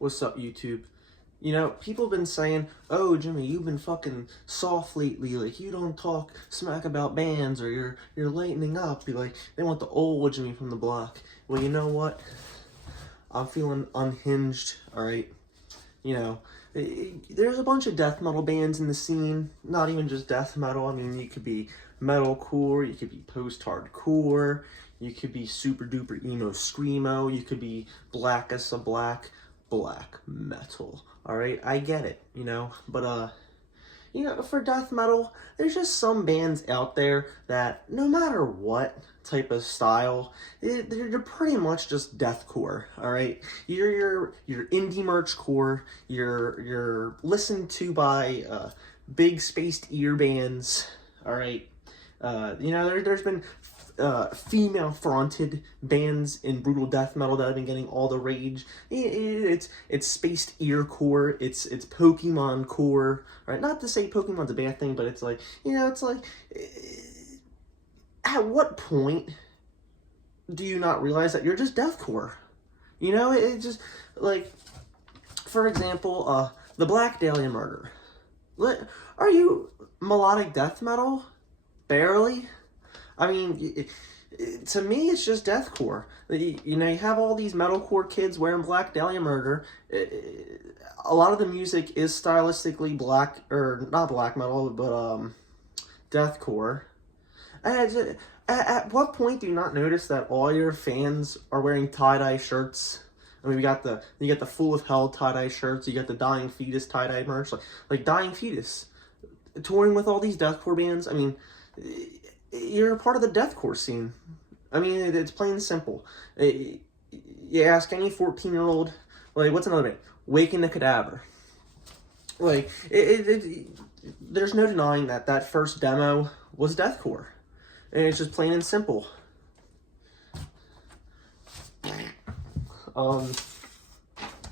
What's up, YouTube? You know, people have been saying, oh, Jimmy, you've been fucking soft lately. Like, you don't talk smack about bands, or you're lightening up. Like, they want the old Jimmy from the block. Well, you know what? I'm feeling unhinged, alright? You know, there's a bunch of death metal bands in the scene. Not even just death metal. I mean, you could be metalcore, you could be post-hardcore, you could be super duper emo screamo, you could be black as a black metal. All right, I get it, you know, but you know, for death metal, there's just some bands out there that no matter what type of style, they're pretty much just deathcore. All right, you're indie merch core. You're listened to by big spaced ear bands. All right, you know, there's been female fronted bands in brutal death metal that have been getting all the rage. It's spaced ear core, it's Pokemon core, right? Not to say Pokemon's a bad thing, but it's like, you know, it's like, at what point do you not realize that you're just deathcore? You know, it just, like, for example, the Black Dahlia Murder. Are you melodic death metal? Barely. I mean, to me, it's just deathcore. You know, you have all these metalcore kids wearing Black Dahlia Murder. A lot of the music is stylistically black, or not black metal, but deathcore. At what point do you not notice that all your fans are wearing tie-dye shirts? I mean, you got the Full of Hell tie-dye shirts. You got the Dying Fetus tie-dye merch, like Dying Fetus, touring with all these deathcore bands. I mean, you're a part of the deathcore scene. I mean, it's plain and simple. You ask any 14-year-old, like, what's another band? Waking the Cadaver. Like, there's no denying that first demo was deathcore. And it's just plain and simple. You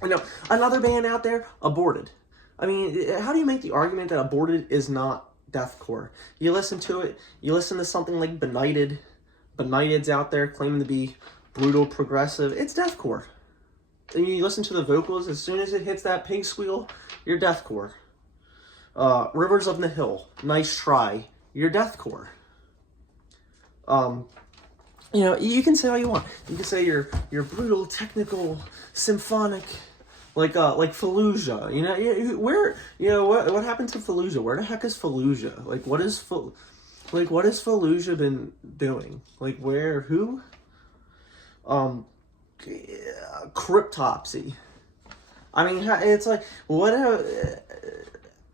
know, another band out there, Aborted. I mean, how do you make the argument that Aborted is not deathcore? You listen to it, you listen to something like Benighted. Benighted's out there claiming to be brutal progressive. It's deathcore. And you listen to the vocals, as soon as it hits that pig squeal, you're deathcore. Rivers of the Hill, Nice Try, you're deathcore. You know, you can say all you want. You can say you're brutal, technical, symphonic, like Fallujah. You know, where, you know, what happened to Fallujah? Where the heck is Fallujah? Like, what has Fallujah been doing? Like, where, who? Cryptopsy. I mean, it's like, what?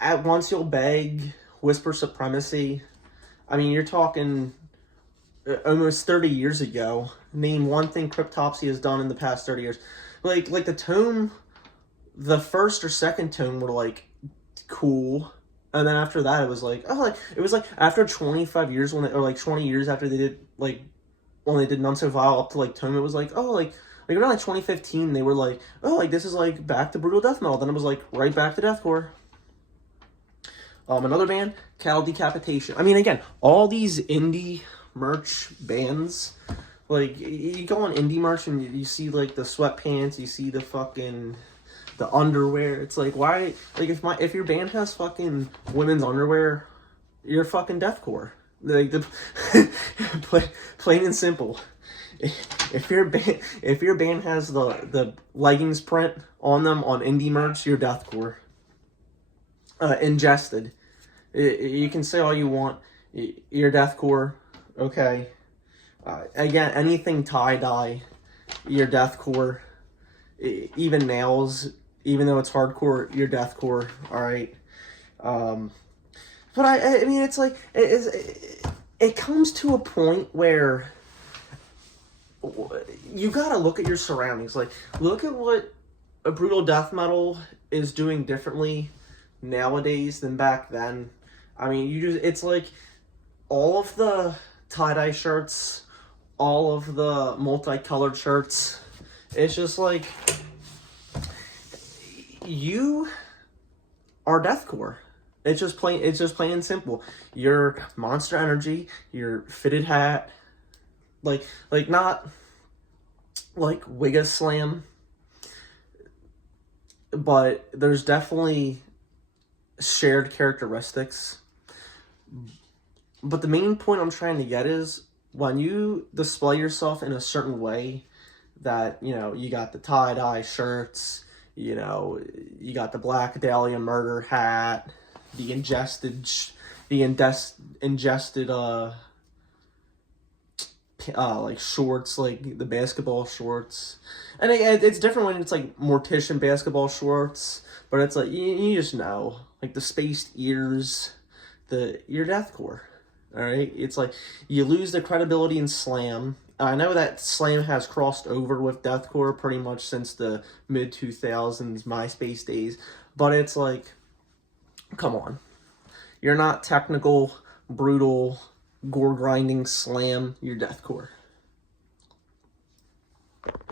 At Once You'll Beg, Whisper Supremacy. I mean, you're talking almost 30 years ago. Name one thing Cryptopsy has done in the past 30 years. Like the tone, the first or second tone were like cool, and then after that it was like, oh, like it was like after 25 years when or like 20 years after they did like when they did None So Vile up to like tone, it was like, oh, like around like 2015 they were like, oh, like this is like back to brutal death metal. Then it was like right back to deathcore. Another band, Cattle Decapitation. I mean, again, all these indie merch bands, like, you go on indie merch and you see like the sweatpants, you see the fucking the underwear. It's like, why? Like, if your band has fucking women's underwear, you're fucking deathcore. Like, plain and simple. If your band has the leggings print on them on indie merch, you're deathcore. Ingested. You can say all you want. You're deathcore. Okay. Again, anything tie-dye, you're deathcore. Even nails, even though it's hardcore, you're deathcore. Alright. But I mean, it's like, it comes to a point where you gotta look at your surroundings. Like, look at what a brutal death metal is doing differently nowadays than back then. I mean, it's like all of the tie-dye shirts, all of the multicolored shirts. It's just like, you are deathcore. It's just plain and simple. Your Monster Energy, your fitted hat, like not like Wigga Slam. but there's definitely shared characteristics. But the main point I'm trying to get is when you display yourself in a certain way, that, you know, you got the tie-dye shirts, you know, you got the Black Dahlia murder hat, the ingested like shorts, like the basketball shorts. And it's different when it's like mortician basketball shorts, but it's like you just know, like the spaced ears, your deathcore. All right, it's like you lose the credibility in slam. I know that slam has crossed over with deathcore pretty much since the mid 2000s MySpace days, but it's like, come on, you're not technical, brutal, gore grinding slam. You're deathcore.